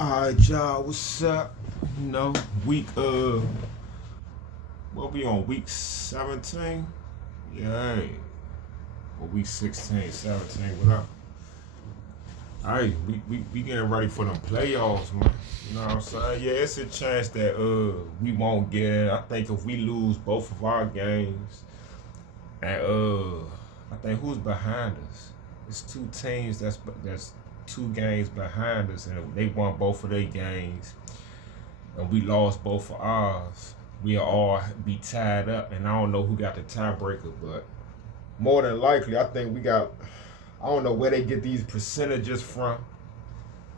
Alright, y'all, what's up? Week, what we on, week 17? Yeah, or week 16, 17, whatever. Alright, we getting ready for them playoffs, man. You know what I'm saying? Yeah, it's a chance that, we won't get in. I think if we lose both of our games, and, I think who's behind us? It's two teams that's 2 games behind us, and they won both of their games, and we lost both of ours. We'll all be tied up, and I don't know who got the tiebreaker, but more than likely, I think we got. I don't know where they get these percentages from,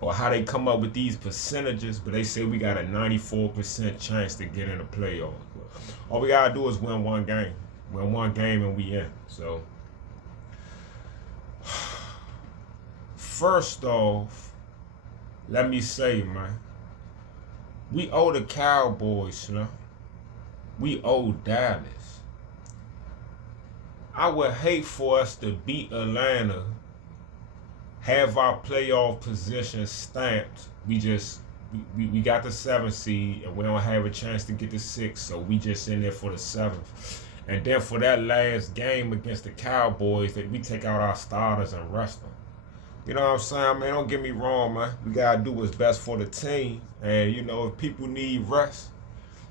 or how they come up with these percentages, but they say we got a 94% chance to get in the playoffs. All we gotta do is win one game. Win one game, and we in. So. First off, let me say, man, we owe the Cowboys, you know. We owe Dallas. I would hate for us to beat Atlanta, have our playoff position stamped. We got the 7th seed, and we don't have a chance to get the 6th, so we just in there for the 7th. And then for that last game against the Cowboys, that we take out our starters and rest them. You know what I'm saying, man? Don't get me wrong, man. We gotta do what's best for the team. And, you know, if people need rest,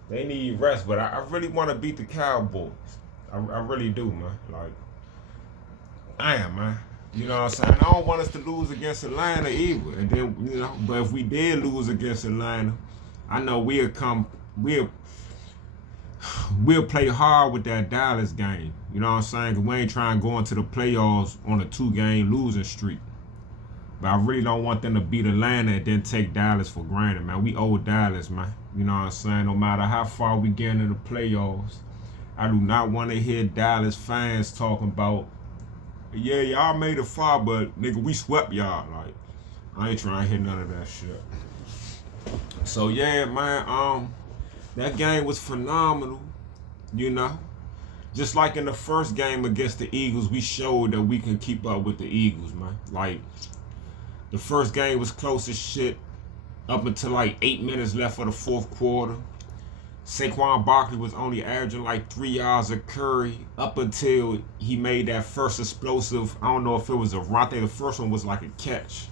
they need rest. But I really want to beat the Cowboys. I really do, man. Like, I am, man. You know what I'm saying? I don't want us to lose against Atlanta either. And then, you know, but if we did lose against Atlanta, I know we'll play hard with that Dallas game. You know what I'm saying? Because we ain't trying to go into the playoffs on a 2-game losing streak. But I really don't want them to beat Atlanta and then take Dallas for granted, man. We owe Dallas, man. You know what I'm saying? No matter how far we get into the playoffs, I do not want to hear Dallas fans talking about, yeah, y'all made it far, but, nigga, we swept y'all. Like, I ain't trying to hear none of that shit. So, yeah, man, that game was phenomenal, you know. Just like in the first game against the Eagles, we showed that we can keep up with the Eagles, man. Like, the first game was close as shit up until like 8 minutes left for the 4th quarter. Saquon Barkley was only averaging like 3 yards a carry up until he made that first explosive. I don't know if it was a run. I think the first one was like a catch.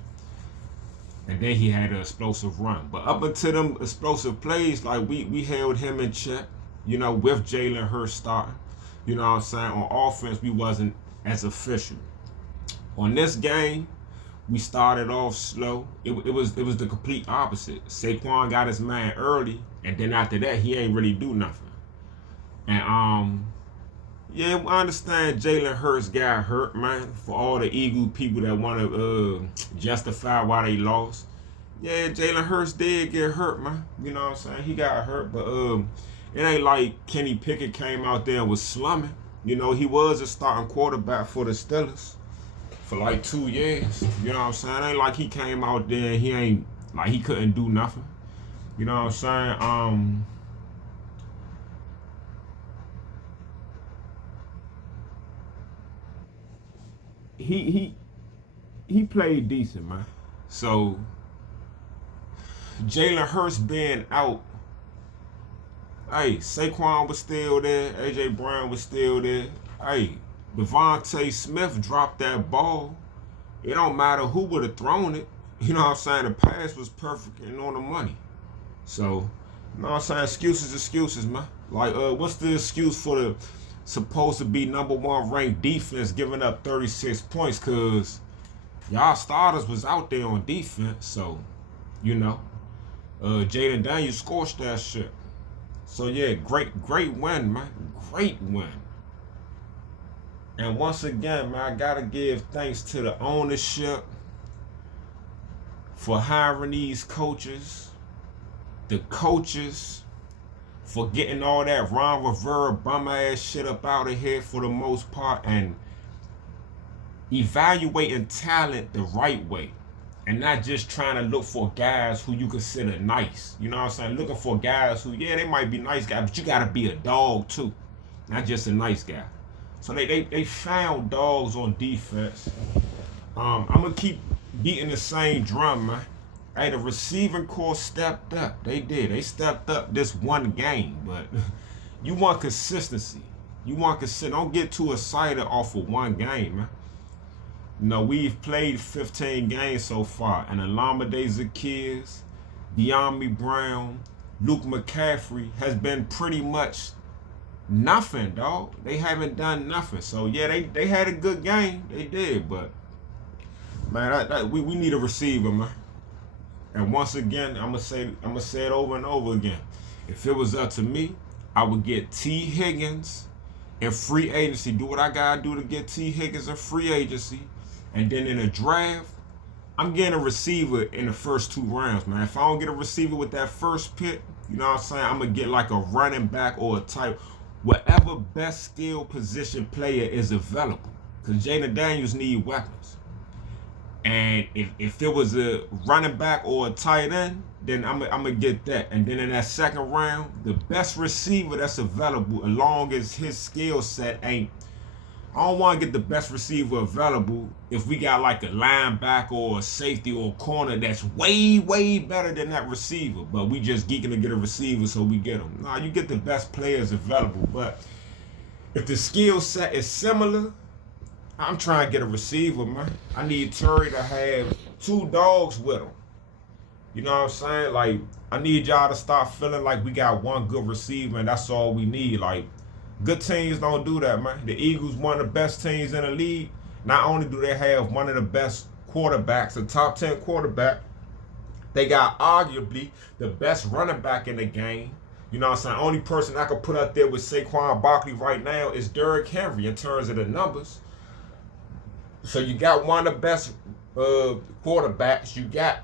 And then he had an explosive run. But up until them explosive plays, like we held him in check, you know, with Jalen Hurts starting. You know what I'm saying? On offense, we wasn't as efficient. On this game, we started off slow. It was the complete opposite. Saquon got his man early, and then after that, he ain't really do nothing. And yeah, I understand Jalen Hurts got hurt, man. For all the Eagle people that want to justify why they lost, yeah, Jalen Hurts did get hurt, man. You know what I'm saying? He got hurt, but it ain't like Kenny Pickett came out there and was slumming. You know, he was a starting quarterback for the Steelers for like 2 years. You know what I'm saying? It ain't like he came out there and he ain't, like, he couldn't do nothing. You know what I'm saying? He played decent, man. So Jalen Hurts being out, hey, Saquon was still there, AJ Brown was still there. Hey, Devontae Smith dropped that ball. It don't matter who would have thrown it. You know what I'm saying? The pass was perfect and on the money. So, you know what I'm saying? Excuses, man. Like, what's the excuse for the supposed to be #1 ranked defense giving up 36 points? Because y'all starters was out there on defense. So, you know, Jayden Daniels scorched that shit. So, yeah, great win, man. Great win. And once again, man, I gotta give thanks to the ownership for hiring these coaches, the coaches for getting all that Ron Rivera bum ass shit up out of here for the most part, and evaluating talent the right way, and not just trying to look for guys who you consider nice. You know what I'm saying? Looking for guys who, yeah, they might be nice guys, but you gotta be a dog too, not just a nice guy. So they found dogs on defense. I'm gonna keep beating the same drum, man. Hey, the receiving core stepped up. They did. They stepped up this one game, but you want consistency. You want consistency. Don't get too excited off of one game, man. You know, we've played 15 games so far, and Olamide Zaccheaus, De'Ami Brown, Luke McCaffrey has been pretty much nothing, dog. They haven't done nothing. So yeah, they had a good game. They did, but man, we need a receiver, man. And once again, I'm gonna say it over and over again. If it was up to me, I would get T. Higgins in free agency. Do what I gotta do to get T. Higgins in free agency, and then in a draft, I'm getting a receiver in the first 2 rounds, man. If I don't get a receiver with that first pick, you know what I'm saying? I'm gonna get like a running back or a type, whatever best skill position player is available. Because Jayden Daniels need weapons. And if it was a running back or a tight end, then I'm gonna get that. And then in that second round, the best receiver that's available, as long as his skill set ain't. I don't want to get the best receiver available if we got like a linebacker or a safety or a corner that's way, way better than that receiver. But we just geeking to get a receiver, so we get him. Nah, you get the best players available. But if the skill set is similar, I'm trying to get a receiver, man. I need Terry to have 2 dogs with him. You know what I'm saying? Like, I need y'all to stop feeling like we got one good receiver and that's all we need. Like, good teams don't do that, man. The Eagles, one of the best teams in the league. Not only do they have one of the best quarterbacks, a top 10 quarterback, they got arguably the best running back in the game. You know what I'm saying? Only person I could put up there with Saquon Barkley right now is Derrick Henry in terms of the numbers. So you got one of the best quarterbacks. You got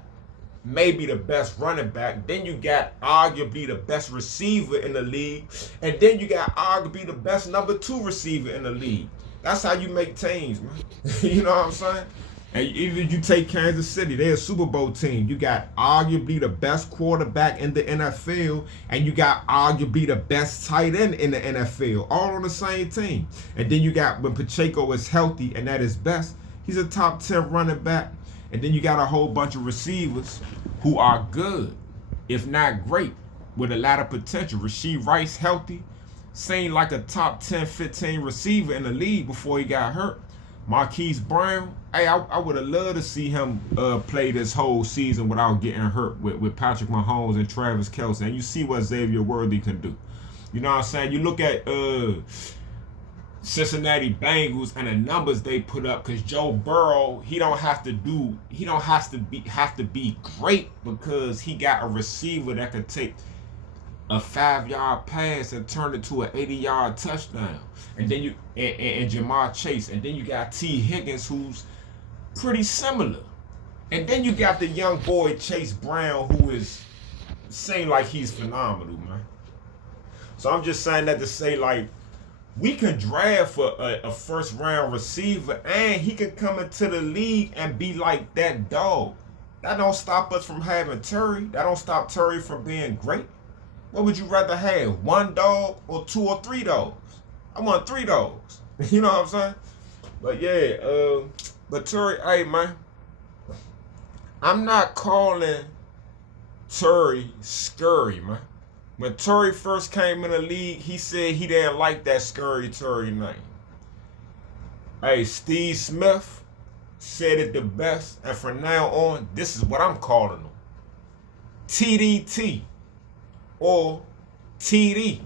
maybe the best running back. Then you got arguably the best receiver in the league. And then you got arguably the best number 2 receiver in the league. That's how you make teams, man. You know what I'm saying? And even you take Kansas City, they're a Super Bowl team. You got arguably the best quarterback in the NFL, and you got arguably the best tight end in the NFL, all on the same team. And then you got, when Pacheco is healthy and at his best, he's a top 10 running back. And then you got a whole bunch of receivers who are good, if not great, with a lot of potential. Rashee Rice healthy, seemed like a top 10, 15 receiver in the league before he got hurt. Marquise Brown, hey, I would have loved to see him play this whole season without getting hurt with Patrick Mahomes and Travis Kelce. And you see what Xavier Worthy can do. You know what I'm saying? You look at Cincinnati Bengals and the numbers they put up, because Joe Burrow, he don't have to be great, because he got a receiver that could take a 5-yard pass and turn it to an 80-yard touchdown. And then you and Jamar Chase, and then you got T. Higgins, who's pretty similar. And then you got the young boy Chase Brown, who is saying like he's phenomenal, man. So I'm just saying that to say, like, we can draft for a first-round receiver, and he can come into the league and be like that dog. That don't stop us from having Terry. That don't stop Terry from being great. What would you rather have, 1 dog or 2 or 3 dogs? I want 3 dogs. You know what I'm saying? But yeah, but Terry, hey man, I'm not calling Terry scurry, man. When Terry first came in the league, he said he didn't like that scurry Terry name. Hey, Steve Smith said it the best, and from now on, this is what I'm calling him. TDT. Or TD,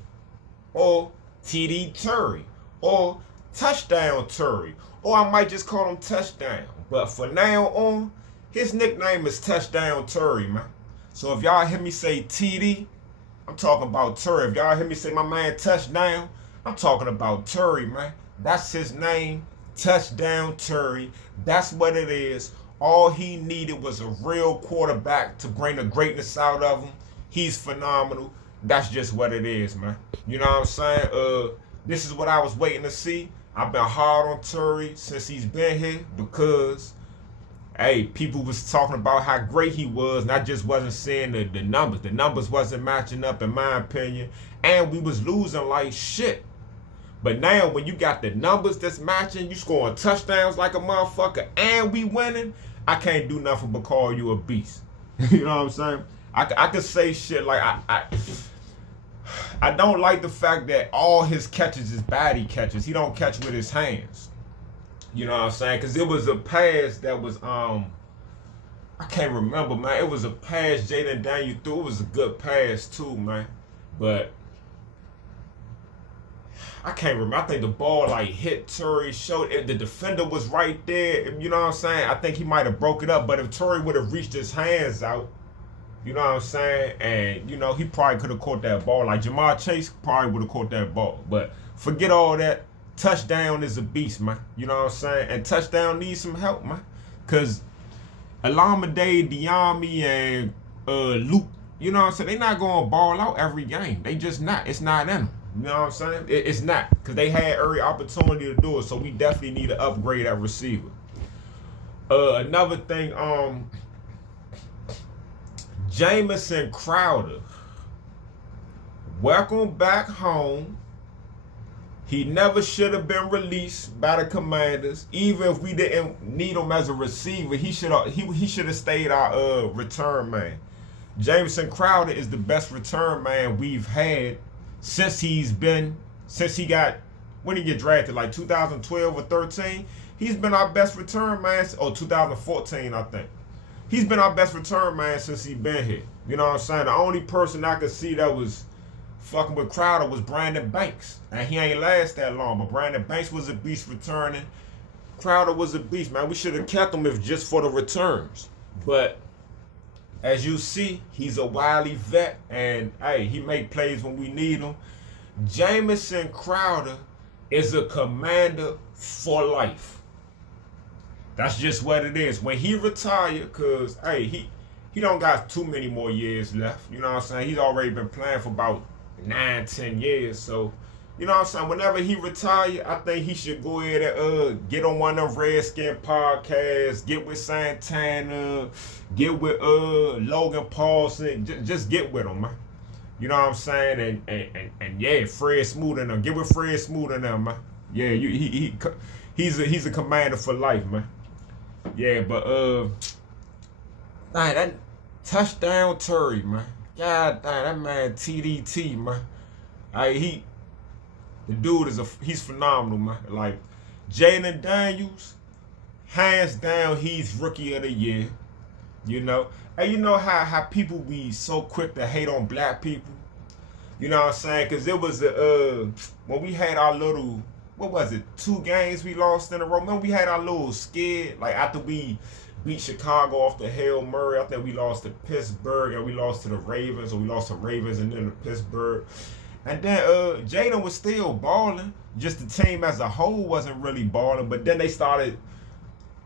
or TD Terry, or Touchdown Terry, or I might just call him Touchdown. But for now on, his nickname is Touchdown Terry, man. So if y'all hear me say TD, I'm talking about Terry. If y'all hear me say my man Touchdown, I'm talking about Terry, man. That's his name, Touchdown Terry. That's what it is. All he needed was a real quarterback to bring the greatness out of him. He's phenomenal. That's just what it is, man. You know what I'm saying? This is what I was waiting to see. I've been hard on Terry since he's been here, because, hey, people was talking about how great he was, and I just wasn't seeing the numbers. The numbers wasn't matching up, in my opinion, and we was losing like shit. But now, when you got the numbers that's matching, you scoring touchdowns like a motherfucker, and we winning, I can't do nothing but call you a beast. You know what I'm saying? I could say shit like I don't like the fact that all his catches is body catches. He don't catch with his hands. You know what I'm saying? Because it was a pass that was I can't remember, man. It was a pass Jayden Daniels threw. It was a good pass too, man. But I can't remember. I think the ball like hit Torrey's shoulder. The defender was right there. You know what I'm saying? I think he might have broke it up. But if Torrey would have reached his hands out, you know what I'm saying? And, you know, he probably could have caught that ball. Like Jamar Chase probably would have caught that ball. But forget all that. Touchdown is a beast, man. You know what I'm saying? And touchdown needs some help, man. Because Alameda, Diami, and Luke, you know what I'm saying? They not going to ball out every game. They just not. It's not in them. You know what I'm saying? It's not. Because they had every opportunity to do it. So we definitely need to upgrade that receiver. Another thing, Jamison Crowder. Welcome back home. He never should have been released by the Commanders. Even if we didn't need him as a receiver, he should have stayed our return man. Jamison Crowder is the best return man we've had since he got, when he get drafted, like 2012 or 13. He's been our best return man, or 2014, I think. He's been our best return man since he's been here. You know what I'm saying? The only person I could see that was fucking with Crowder was Brandon Banks. And he ain't last that long, but Brandon Banks was a beast returning. Crowder was a beast, man. We should have kept him if just for the returns. But as you see, he's a wily vet, and hey, he make plays when we need him. Jamison Crowder is a Commander for life. That's just what it is. When he retired, cause hey, he don't got too many more years left. You know what I'm saying? He's already been playing for about 9-10 years. So, you know what I'm saying? Whenever he retire, I think he should go ahead and get on one of them Redskin podcasts, get with Santana, get with Logan Paulson, just get with him, man. You know what I'm saying? And yeah, Fred Smoot and them. Get with Fred Smoot and them, man. Yeah, he's a Commander for life, man. Yeah, but that touchdown Terry, man. God damn, that man TDT, man. The dude he's phenomenal, man. Like Jayden Daniels, hands down, he's Rookie of the Year. You know, and you know how people be so quick to hate on black people. You know what I'm saying? Because it was when we had our little, what was it, 2 games we lost in a row. Remember we had our little skid, like after we beat Chicago off the Hail Murray. I think we lost to Pittsburgh and we lost to the Ravens, or we lost to Ravens and then to Pittsburgh. And then Jayden was still balling. Just the team as a whole wasn't really balling. But then they started,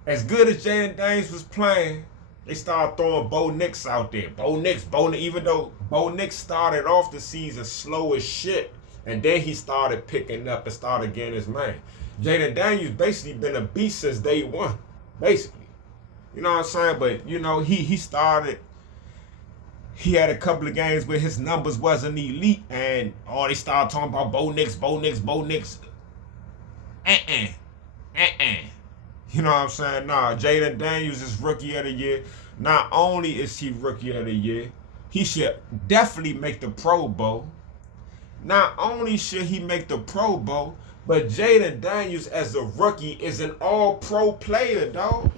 as good as Jayden Daniels was playing, they started throwing Bo Nix out there. Bo Nix, even though Bo Nix started off the season slow as shit, and then he started picking up and started getting his man. Jayden Daniels basically been a beast since day one, basically. You know what I'm saying? But, you know, he started, he had a couple of games where his numbers wasn't elite, and they started talking about Bo Nix. You know what I'm saying? Nah, Jayden Daniels is Rookie of the Year. Not only is he Rookie of the Year, he should definitely make the Pro Bowl. Not only should he make the Pro Bowl, but Jayden Daniels as a rookie is an all-pro player, dog.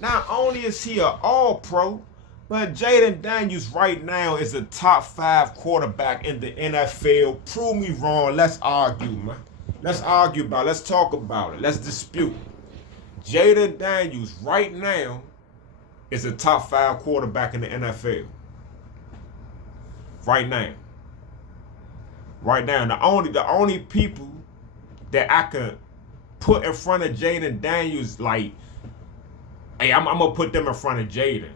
Not only is he an all-pro, but Jayden Daniels right now is a top 5 quarterback in the NFL. Prove me wrong. Let's argue, man. Let's argue about it. Let's talk about it. Let's dispute. Jayden Daniels right now is a top 5 quarterback in the NFL. Right now. Right now. The only people that I could put in front of Jayden Daniels, like, hey, I'm going to put them in front of Jayden.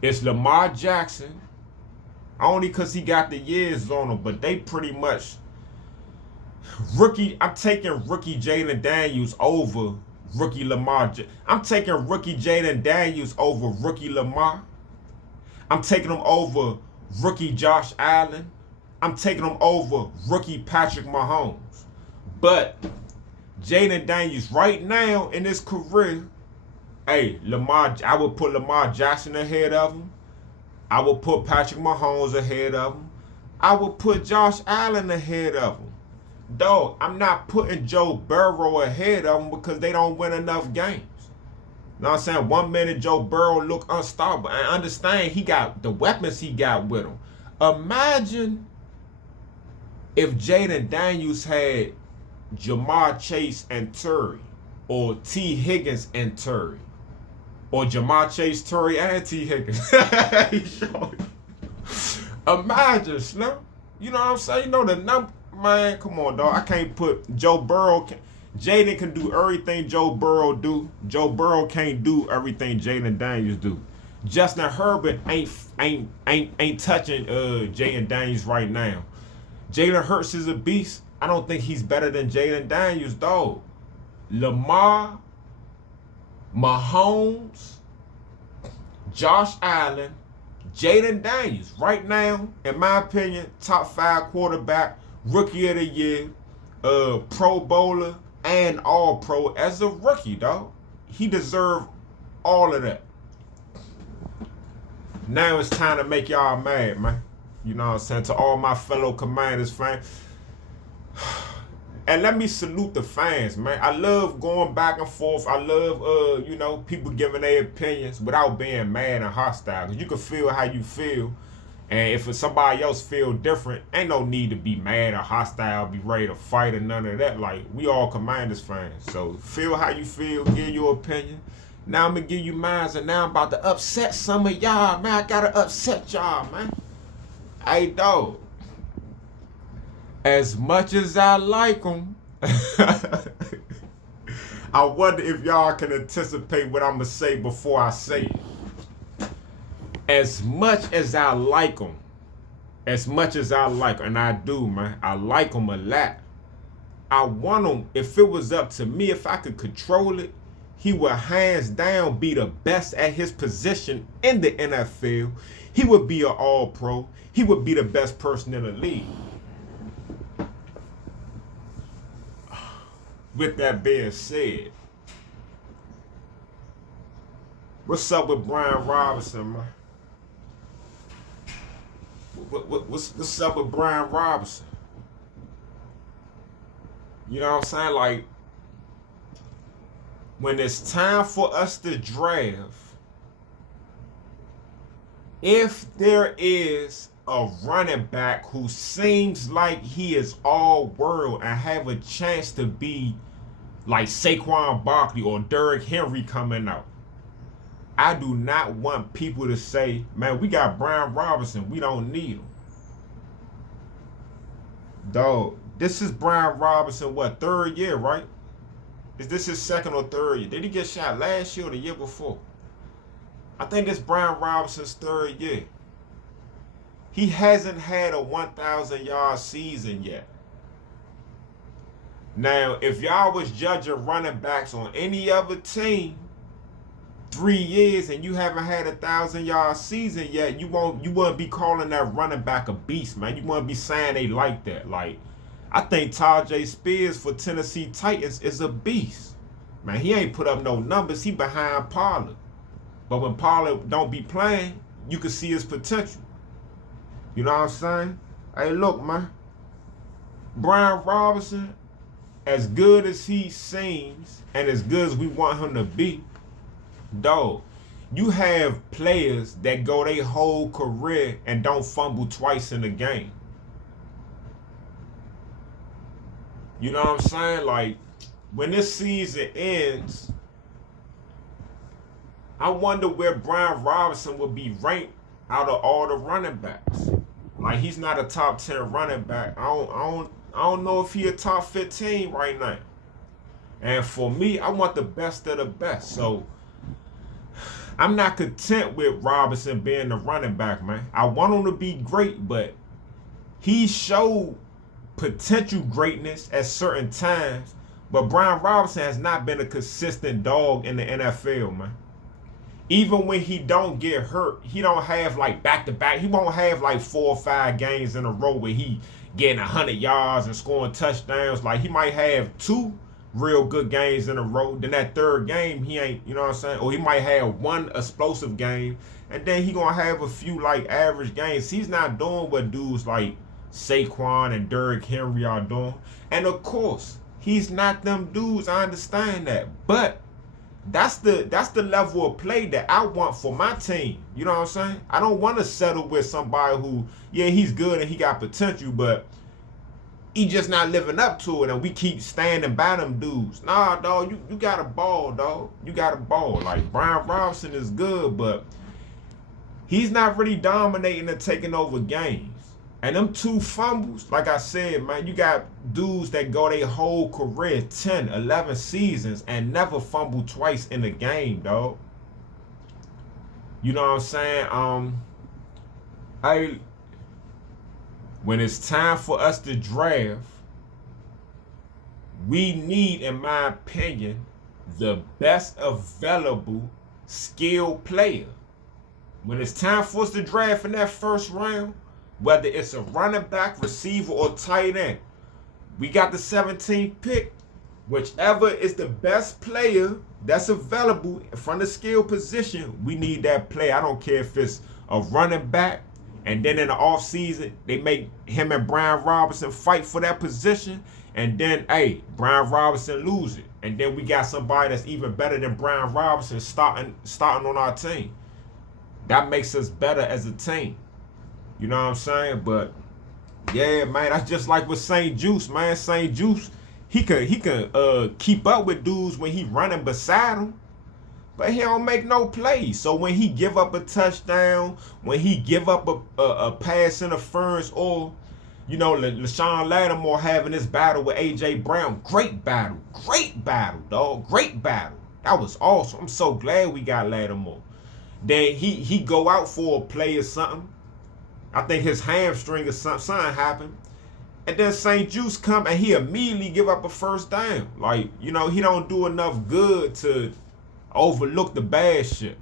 It's Lamar Jackson, only because he got the years on him, but they pretty much I'm taking rookie Jayden Daniels over rookie Lamar. I'm taking rookie Jayden Daniels over rookie Lamar. I'm taking him over rookie Josh Allen. I'm taking him over rookie Patrick Mahomes. But Jayden Daniels right now in his career, Hey, I would put Lamar Jackson ahead of him. I would put Patrick Mahomes ahead of him. I would put Josh Allen ahead of him. Dog, I'm not putting Joe Burrow ahead of him because they don't win enough games. You know what I'm saying? 1 minute Joe Burrow look unstoppable. I understand he got the weapons he got with him. Imagine if Jayden Daniels had Jamar Chase and Terry, or T. Higgins and Terry, or Jamar Chase, Terry, and T. Higgins. Imagine, Slim. You know what I'm saying? You know the number, man. Come on, dog. I can't put Joe Burrow. Jayden can do everything Joe Burrow do. Joe Burrow can't do everything Jayden Daniels do. Justin Herbert ain't touching Jayden Daniels right now. Jalen Hurts is a beast. I don't think he's better than Jayden Daniels, dog. Lamar, Mahomes, Josh Allen, Jayden Daniels. Right now, in my opinion, top 5 quarterback, rookie of the year, Pro Bowler, and All-Pro as a rookie, dog. He deserved all of that. Now it's time to make y'all mad, man. You know what I'm saying? To all my fellow Commanders fans. And let me salute the fans, man. I love going back and forth. I love, people giving their opinions without being mad and hostile. Because you can feel how you feel. And if somebody else feel different, ain't no need to be mad or hostile, be ready to fight or none of that. Like, we all Commanders fans. So feel how you feel, give your opinion. Now I'm going to give you mine, and now I'm about to upset some of y'all, man. I got to upset y'all, man. Hey, dog. As much as I like them, I wonder if y'all can anticipate what I'm going to say before I say it. As much as I like them, and I do, man, I like them a lot. I want him, if it was up to me, if I could control it, he would hands down be the best at his position in the NFL. He would be an All-Pro. He would be the best person in the league. With that being said, what's up with Brian Robinson, man? What's up with Brian Robinson? You know what I'm saying? Like, when it's time for us to draft, if there is a running back who seems like he is all world and have a chance to be like Saquon Barkley or Derrick Henry coming out, I do not want people to say, man, we got Brian Robinson, we don't need him. Dog, this is Brian Robinson, what, 3rd year, right? Is this his 2nd or 3rd year? Did he get shot last year or the year before? I think this Brian Robinson's 3rd year. He hasn't had a 1,000-yard season yet. Now, if y'all was judging running backs on any other team, 3 years and you haven't had a 1,000-yard season yet, you wouldn't be calling that running back a beast, man. You wouldn't be saying they like that. Like, I think Tajay Spears for Tennessee Titans is a beast. Man, he ain't put up no numbers. He behind Pollard. But when Pollard don't be playing, you can see his potential. You know what I'm saying? Hey, look, man. Brian Robinson, as good as he seems and as good as we want him to be, dog, you have players that go their whole career and don't fumble twice in a game. You know what I'm saying? Like, when this season ends, I wonder where Brian Robinson would be ranked out of all the running backs. Like, he's not a top 10 running back. I don't know if he a top 15 right now. And for me, I want the best of the best. So I'm not content with Robinson being the running back, man. I want him to be great, but he showed potential greatness at certain times. But Brian Robinson has not been a consistent dog in the NFL, man. Even when he don't get hurt, he don't have like back-to-back. He won't have like 4 or 5 games in a row where he getting 100 yards and scoring touchdowns. Like, he might have 2 real good games in a row. Then that third game, he ain't, you know what I'm saying? Or he might have one explosive game, and then he gonna have a few like average games. He's not doing what dudes like Saquon and Derrick Henry are doing. And of course, he's not them dudes. I understand that, but that's the level of play that I want for my team. You know what I'm saying? I don't want to settle with somebody who, yeah, he's good and he got potential, but he just not living up to it, and we keep standing by them dudes. Nah, dog, you got a ball, dog. You got a ball. Like, Brian Robinson is good, but he's not really dominating and taking over games. And them 2 fumbles, like I said, man, you got dudes that go their whole career, 10, 11 seasons, and never fumble twice in a game, dog. You know what I'm saying? When it's time for us to draft, we need, in my opinion, the best available skilled player. When it's time for us to draft in that first round, whether it's a running back, receiver, or tight end, we got the 17th pick. Whichever is the best player that's available from the skill position, we need that player. I don't care if it's a running back, and then in the offseason, they make him and Brian Robinson fight for that position, and then, hey, Brian Robinson lose it. And then we got somebody that's even better than Brian Robinson starting on our team. That makes us better as a team. You know what I'm saying? But, yeah, man, that's just like with St. Juice, man. St. Juice, he can keep up with dudes when he running beside him, but he don't make no plays. So when he give up a touchdown, when he give up a pass interference, or, you know, LaShawn Lattimore having this battle with A.J. Brown, great battle, dog, great battle. That was awesome. I'm so glad we got Lattimore. Then he go out for a play or something. I think his hamstring or something happened. And then St. Juice come and he immediately give up a first down. Like, you know, he don't do enough good to overlook the bad shit.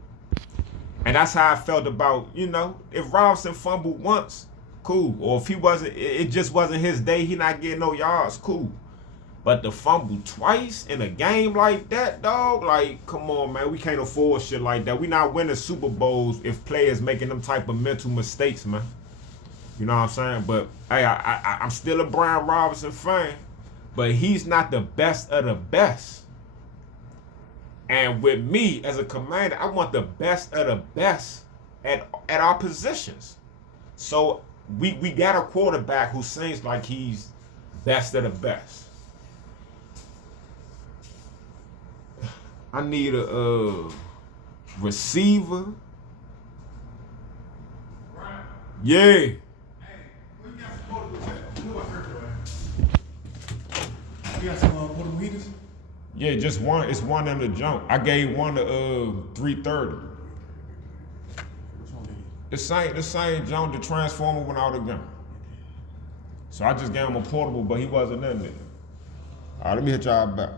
And that's how I felt about, you know, if Robinson fumbled once, cool. Or if it just wasn't his day, he not getting no yards, cool. But to fumble twice in a game like that, dog, like, come on, man, we can't afford shit like that. We not winning Super Bowls if players making them type of mental mistakes, man. You know what I'm saying? But, hey, I'm still a Brian Robinson fan, but he's not the best of the best. And with me as a commander, I want the best of the best at our positions. So we got a quarterback who seems like he's best of the best. I need a receiver. Yeah. You got some portable heaters? Yeah, just one. It's one in the junk. I gave one to 330. The same junk, the transformer went out again. So I just gave him a portable, but he wasn't in there. All right, let me hit y'all back.